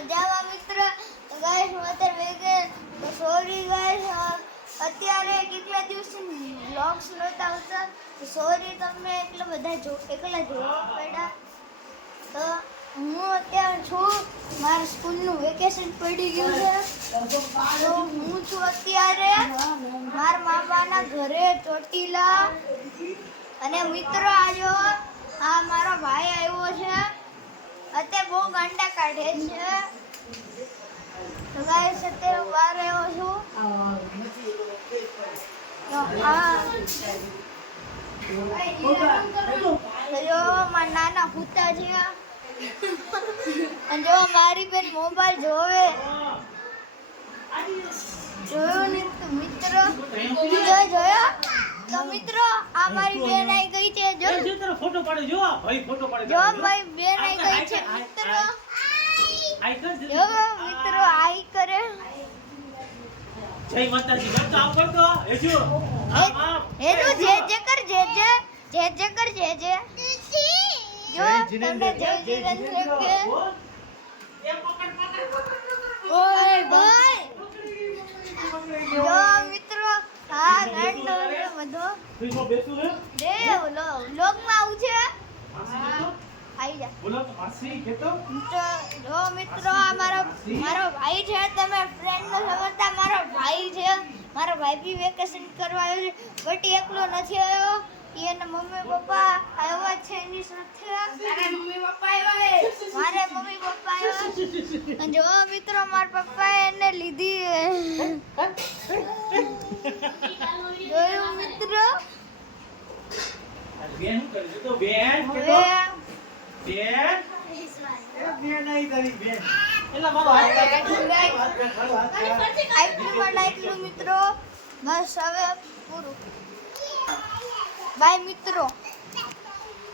મજામાં મિત્ર. તો ગાઈસ હું અત્યારે વેગન તો સોરી ગાઈસ, અત્યારે કેટલા દિવસથી વ્લોગ્સ નહોતા આવતા તો સોરી તમને એટલા બધા એકલા જોવા પડ્યા. તો હું અત્યારે છું, મારા સ્કૂલનું વેકેશન પડી ગયું છે તો હું છું અત્યારે મારા મામાના ઘરે ચોટીલા. અને મિત્રો આજો આ મારો ભાઈ આવ્યો છે, અત્યારે બહુ ગાંડા કાઢે છે. તો ગાઈસ અત્યારે બહાર આવ્યો છું. જો મારા નાના પૂતા છે અને જો મારી બેન મોબાઈલ જોવે. જોયો ને તો મિત્રો, જોયો તો મિત્રો આ મારી બેન આવી ગઈ છે. જો ફોટો પાડે, જો ભાઈ ફોટો પાડે, જો મારી બેન આવી ગઈ છે મિત્રો. જો મિત્રો આઈ કરે. જય માતાજી. મત આમ કરતો હેજો હેજો જે કર જે કર જે જો તમને જય જીરેન્દ્ર કે ઓય ભાઈ. જો મિત્રો હા ગાંડો છે બધો. તું બેસું રે દે ઓલો વ્લોગમાં આવું છે. આઈ જા બોલો તો માસી કેતો. જો મિત્રો આ મારો ભાઈ છે. તમે ફ્રેન્ડ નો સમજતા મારો ભાઈ છે. મારો ભાઈ બી વેકેશન કરવા આવ્યો છે, બટ એકલો નથી આવ્યો. એના મમ્મી પપ્પા આવ્યા છે એની સાથે. મારે મમ્મી પપ્પા આવ્યા. અને જો મિત્રો મારા પપ્પા એને લીધી. જોયું મિત્રો. બેન શું કરે તો બેન કેતો બેન બેન આઈ તારી બેન. એલા મારો હાથ આઈફોનમાં લાઈકલું મિત્રો. બસ હવે પૂરું. બાય મિત્રો.